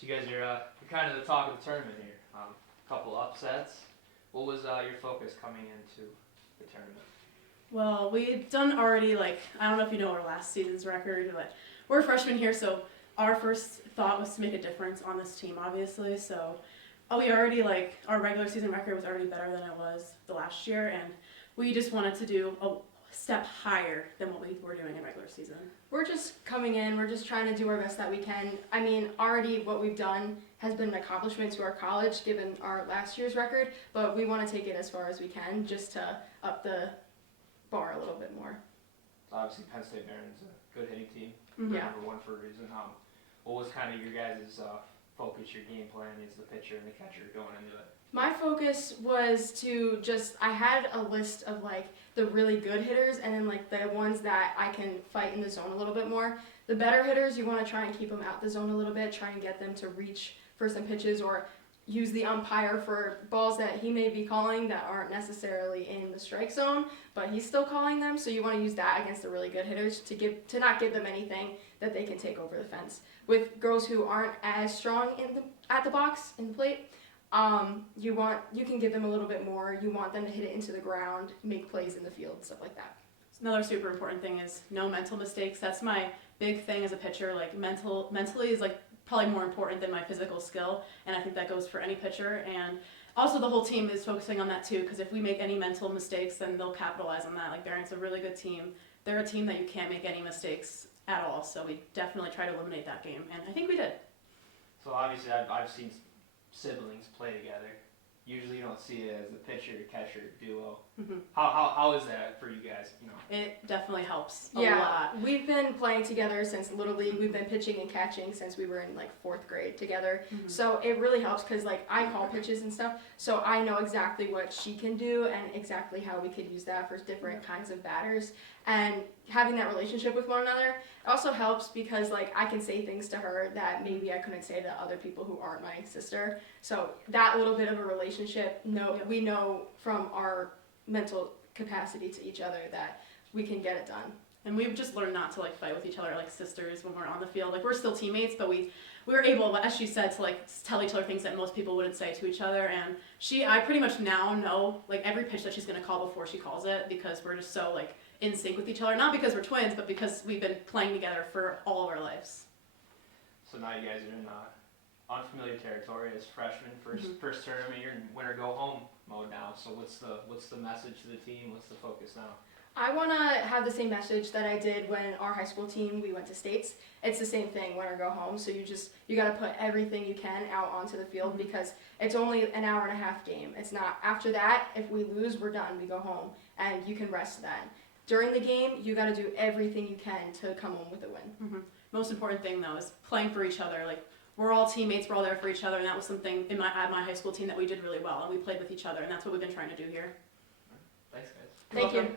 So you guys are you're kind of the talk of the tournament here. Couple upsets. What was your focus coming into the tournament? Well, we've done already, I don't know if you know our last season's record, but we're freshmen here, so our first thought was to make a difference on this team, obviously. So we already, our regular season record was already better than it was the last year, and we just wanted to do a step higher than what we were doing in regular season. We're just coming in, we're just trying to do our best that we can. I mean, already what we've done has been an accomplishment to our college given our last year's record, but we want to take it as far as we can just to up the bar a little bit more. Obviously, Penn State Barron's a good hitting team. Mm-hmm. Yeah. Number one for a reason. What was kind of your guys' focus, your game plan as the pitcher and the catcher going into it? My focus was to I had a list of the really good hitters and then the ones that I can fight in the zone a little bit more. The better hitters, you want to try and keep them out the zone a little bit, try and get them to reach for some pitches or use the umpire for balls that he may be calling that aren't necessarily in the strike zone, but he's still calling them. So you want to use that against the really good hitters to not give them anything that they can take over the fence. With girls who aren't as strong at the box, in the plate, you can give them a little bit more. You want them to hit it into the ground, make plays in the field, stuff like that. Another super important thing is no mental mistakes. That's my big thing as a pitcher. Mentally is probably more important than my physical skill, and I think that goes for any pitcher. And also the whole team is focusing on that too, because if we make any mental mistakes, then they'll capitalize on that. Barron's a really good team. They're a team that you can't make any mistakes at all, so we definitely try to eliminate that game, and I think we did. So obviously, I've seen siblings play together. Usually, you don't see it as the pitcher catcher duo. Mm-hmm. How is that for you guys? It definitely helps a Yeah, lot. we've been playing together since Little League. We've been pitching and catching since we were in 4th grade together. Mm-hmm. So it really helps because I call pitches and stuff, so I know exactly what she can do and exactly how we could use that for different kinds of batters. And having that relationship with one another also helps because I can say things to her that maybe I couldn't say to other people who aren't my sister. So that little bit of a relationship, we know from our mental capacity to each other that we can get it done. And we've just learned not to fight with each other like sisters when we're on the field. We're still teammates, but we were able, as she said, to tell each other things that most people wouldn't say to each other. And I pretty much now know every pitch that she's gonna call before she calls it, because we're just so in sync with each other. Not because we're twins, but because we've been playing together for all of our lives. So now you guys are in unfamiliar territory as freshmen. First tournament, you're in winner go home mode now. So what's the message to the team? What's the focus now? I want to have the same message that I did when our high school team, we went to states. It's the same thing, win or go home. So you got to put everything you can out onto the field because it's only an hour and a half game. It's not, after that, if we lose, we're done. We go home and you can rest then. During the game, you got to do everything you can to come home with a win. Mm-hmm. Most important thing though is playing for each other. We're all teammates, we're all there for each other, and that was something at my high school team that we did really well, and we played with each other, and that's what we've been trying to do here. Thanks, guys. Thank you.